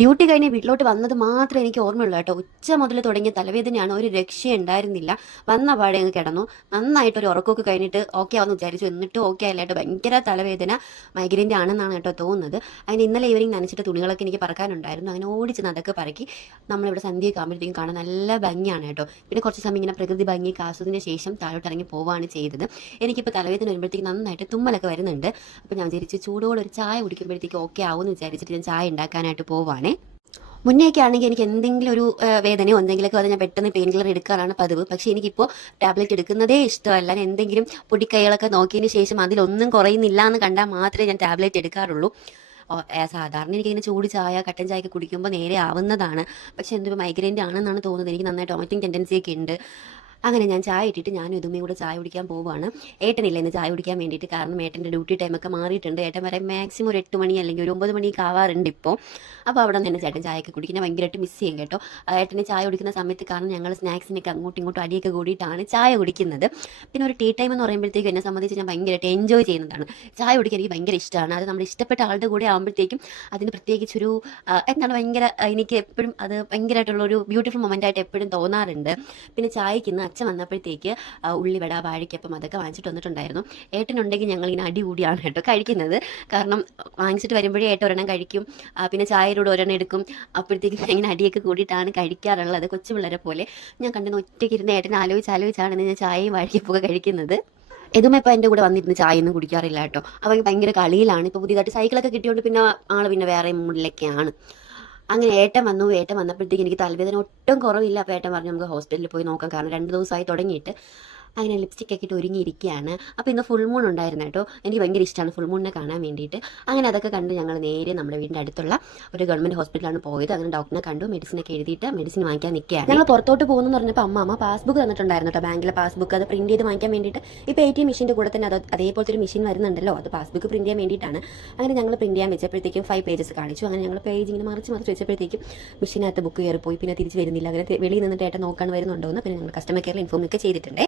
Duty കഴിഞ്ഞ് വീട്ടിലോട്ട് വന്നത് മാത്രമേ എനിക്ക് ഓർമ്മയുള്ളൂ കേട്ടോ. ഉച്ച മുതൽ തുടങ്ങിയ തലവേദനയാണ്, ഒരു രക്ഷയുണ്ടായിരുന്നില്ല. വന്ന പാടെ അങ്ങ് കിടന്നു. നന്നായിട്ടൊരു ഉറക്കമൊക്കെ കഴിഞ്ഞിട്ട് ഓക്കെ ആവുമെന്ന് വിചാരിച്ചു. എന്നിട്ടും ഓക്കെ ആയില്ല കേട്ടോ. ഭയങ്കര തലവേദന, മൈഗ്രൈൻ്റെ ആണെന്നാണ് കേട്ടോ തോന്നുന്നത്. അതിന് ഇന്നലെ ഈവനിങ് നനച്ചിട്ട് തുണികളൊക്കെ എനിക്ക് പറക്കാനുണ്ടായിരുന്നു. അങ്ങനെ ഓടിച്ച് അതൊക്കെ പറക്കി നമ്മളിവിടെ സന്ധ്യയൊക്കെ ആകുമ്പോഴത്തേക്കും കാണാൻ നല്ല ഭംഗിയാണ് കേട്ടോ. പിന്നെ കുറച്ച് സമയം ഇങ്ങനെ പ്രകൃതി ഭംഗിയൊക്കെ ആസ്വദിച്ചതിന് ശേഷം താഴോട്ട് ഇറങ്ങി പോവുകയാണ് ചെയ്തത്. എനിക്കിപ്പോൾ തലവേദന വരുമ്പോഴത്തേക്ക് നന്നായിട്ട് തുമ്മലൊക്കെ വരുന്നുണ്ട്. അപ്പോൾ ഞാൻ വിചാരിച്ചു ചൂടോടെ ഒരു ചായ കുടിക്കുമ്പോഴത്തേക്ക് ഓക്കെ ആവുമെന്ന് വിചാരിച്ചിട്ട് ഞാൻ ചായ ഉണ്ടാക്കാനായിട്ട് പോവാണ്. മുന്നേയൊക്കെ ആണെങ്കിൽ എനിക്ക് എന്തെങ്കിലും ഒരു വേദനയോ എന്തെങ്കിലുമൊക്കെ അത് ഞാൻ പെട്ടെന്ന് പെയിൻ കില്ലർ എടുക്കാറാണ് പതിവ്. പക്ഷേ എനിക്കിപ്പോൾ ടാബ്ലറ്റ് എടുക്കുന്നതേ ഇഷ്ടമല്ല. ഞാൻ എന്തെങ്കിലും പൊടിക്കൈകളൊക്കെ നോക്കിയതിന് ശേഷം അതിലൊന്നും കുറയുന്നില്ല എന്ന് കണ്ടാൽ മാത്രമേ ഞാൻ ടാബ്ലറ്റ് എടുക്കാറുള്ളൂ. സാധാരണ എനിക്കിങ്ങനെ ചൂട് ചായ കട്ടൻ ചായ ഒക്കെ കുടിക്കുമ്പോൾ നേരെ ആവുന്നതാണ്. പക്ഷേ എന്തോ മൈഗ്രൈൻ്റെ ആണെന്നാണ് തോന്നുന്നത്. എനിക്ക് നന്നായിട്ട് വോമിറ്റിംഗ് ടെൻഡൻസി ഒക്കെ ഉണ്ട്. അങ്ങനെ ഞാൻ ചായ ഇട്ടിട്ട് ഞാനും ഇതുമ്മയും കൂടെ ചായ കുടിക്കാൻ പോവുകയാണ്. ഏട്ടനില്ല ഇന്ന് ചായ കുടിക്കാൻ വേണ്ടിയിട്ട്. കാരണം ഏട്ടൻ്റെ ഡ്യൂട്ടി ടൈമൊക്കെ മാറിയിട്ടുണ്ട്. ഏട്ടൻ വരെ മാക്സിമം ഒരു 8 മണി അല്ലെങ്കിൽ ഒരു 9 മണിയൊക്കെ ആവാറുണ്ട് ഇപ്പോൾ. അപ്പോൾ അവിടെ നിന്ന് തന്നെ ചേട്ടൻ ചായയൊക്കെ കുടിക്കുന്ന ഭയങ്കരമായിട്ട് മിസ് ചെയ്യും കേട്ടോ. ഏട്ടന് ചായ കുടിക്കുന്ന സമയത്ത് കാരണം ഞങ്ങൾ സ്നാക്സിനൊക്കെ അങ്ങോട്ടും ഇങ്ങോട്ടും അടിയൊക്കെ കൂടിയിട്ടാണ് ചായ കുടിക്കുന്നത്. പിന്നെ ഒരു ടീ ടൈം എന്ന് പറയുമ്പോഴത്തേക്കും എന്നെ സംബന്ധിച്ച് ഞാൻ ഭയങ്കരമായിട്ട് എൻജോയ് ചെയ്യുന്നതാണ്. ചായ കുടിക്കാൻ എനിക്ക് ഭയങ്കര ഇഷ്ടമാണ്. അത് നമ്മുടെ ഇഷ്ടപ്പെട്ട ആളുടെ കൂടെ ആകുമ്പോഴത്തേക്കും അതിന് പ്രത്യേകിച്ചൊരു എന്താണ് ഭയങ്കര എനിക്ക് എപ്പോഴും അത് ഭയങ്കരമായിട്ടുള്ളൊരു ബ്യൂട്ടിഫുൾ മൊമെൻ്റായിട്ട് എപ്പോഴും തോന്നാറുണ്ട്. പിന്നെ ചായക്ക് ഇന്ന് അച്ഛൻ വന്നപ്പോഴത്തേക്ക് ഉള്ളിവട വാഴയ്ക്കപ്പം അതൊക്കെ വാങ്ങിച്ചിട്ട് വന്നിട്ടുണ്ടായിരുന്നു. ഏട്ടനുണ്ടെങ്കിൽ ഞങ്ങളിങ്ങനെ അടി കൂടിയാണ് കേട്ടോ കഴിക്കുന്നത്. കാരണം വാങ്ങിച്ചിട്ട് വരുമ്പോഴേ ഏട്ടൻ ഒരെണ്ണം കഴിക്കും, പിന്നെ ചായയിലൂടെ ഒരെണ്ണം എടുക്കും. അപ്പോഴത്തേക്കും ഇങ്ങനെ അടിയൊക്കെ കൂടിയിട്ടാണ് കഴിക്കാറുള്ളത്, കൊച്ചു പിള്ളേരെ പോലെ. ഞാൻ കണ്ടെന്ന് ഒറ്റയ്ക്ക് ഇരുന്ന് ഏട്ടനെ ആലോചിച്ചാണ് ഞാൻ ചായയും വാഴയ്ക്കപ്പൊക്കെ കഴിക്കുന്നത്. ഇതും ഇപ്പോൾ എൻ്റെ കൂടെ വന്നിരുന്ന് ചായ ഒന്നും കുടിക്കാറില്ല കേട്ടോ. അവൻ ഭയങ്കര കളിയിലാണ്. ഇപ്പോൾ പുതിയതായിട്ട് സൈക്കിളൊക്കെ കിട്ടിയോണ്ട് പിന്നെ ആൾ പിന്നെ വേറെ മൂഡിലൊക്കെയാണ്. അങ്ങനെ ഏട്ടൻ വന്നപ്പോഴത്തേക്ക് എനിക്ക് തലവേദന ഒട്ടും കുറവില്ല. അപ്പോൾ ഏട്ടൻ പറഞ്ഞു നമുക്ക് ഹോസ്പിറ്റലിൽ പോയി നോക്കാം, കാരണം 2 ദിവസമായി തുടങ്ങിയിട്ട്. അങ്ങനെ ലിപ്സ്റ്റിക് ഒക്കെ ഇട്ട് ഒരുങ്ങിയിരിക്കുകയാണ്. അപ്പോൾ ഇന്ന് ഫുൾ മൂൺ ഉണ്ടായിരുന്നു കേട്ടോ. എനിക്ക് ഭയങ്കര ഇഷ്ടമാണ് ഫുൾ മൂണിനെ കാണാൻ വേണ്ടിയിട്ട്. അങ്ങനെ അതൊക്കെ കണ്ട് ഞങ്ങൾ നേരെ നമ്മുടെ വീടിൻ്റെ അടുത്തുള്ള ഒരു ഗവൺമെൻറ് ഹോസ്പിറ്റലാണ് പോയത്. അങ്ങനെ ഡോക്ടറിനെ കണ്ടു, മെഡിസിനൊക്കെ എഴുതിയിട്ട് മെഡിസിൻ വാങ്ങിക്കാൻ നിൽക്കുകയാണ്. ഞങ്ങൾ പുറത്തോട്ട് പോകുന്നു പറഞ്ഞപ്പോൾ അമ്മ പാസ്ബുക്ക് തന്നിട്ടുണ്ടായിരുന്നു കേട്ടോ, ബാങ്കിലെ പാസ്ബുക്ക്. അത് പ്രിൻറ്റ് ചെയ്ത് വാങ്ങിക്കാൻ വേണ്ടിയിട്ട് ഇപ്പോൾ ATM മെഷീൻ്റെ കൂടെ തന്നെ അതേപോലത്തെ ഒരു മെഷീൻ വരുന്നുണ്ടല്ലോ, അത് പാസ്ബുക്ക് പ്രിൻറ്റ് ചെയ്യാൻ വേണ്ടിയിട്ടാണ്. അങ്ങനെ ഞങ്ങൾ പ്രിൻറ്റ് ചെയ്യാൻ വെച്ചപ്പോഴത്തേക്കും 5 പേജസ് കാണിച്ചു. അങ്ങനെ ഞങ്ങൾ പേജ് ഇങ്ങനെ മറിച്ച് വെച്ചപ്പോഴത്തേക്കും മെഷീനകത്ത് ബുക്ക് കയറിപ്പോയി. പിന്നെ തിരിച്ച് വരുന്നില്ല. അങ്ങനെ വെളിയിൽ നിന്നിട്ട് ഏട്ടൻ നോക്കാൻ വരുന്നുണ്ടോ എന്ന് പിന്നെ ഞങ്ങൾ കസ്റ്റമർ കെയറിൽ ഇൻഫോം ഒക്കെ ചെയ്തിട്ടുണ്ട്.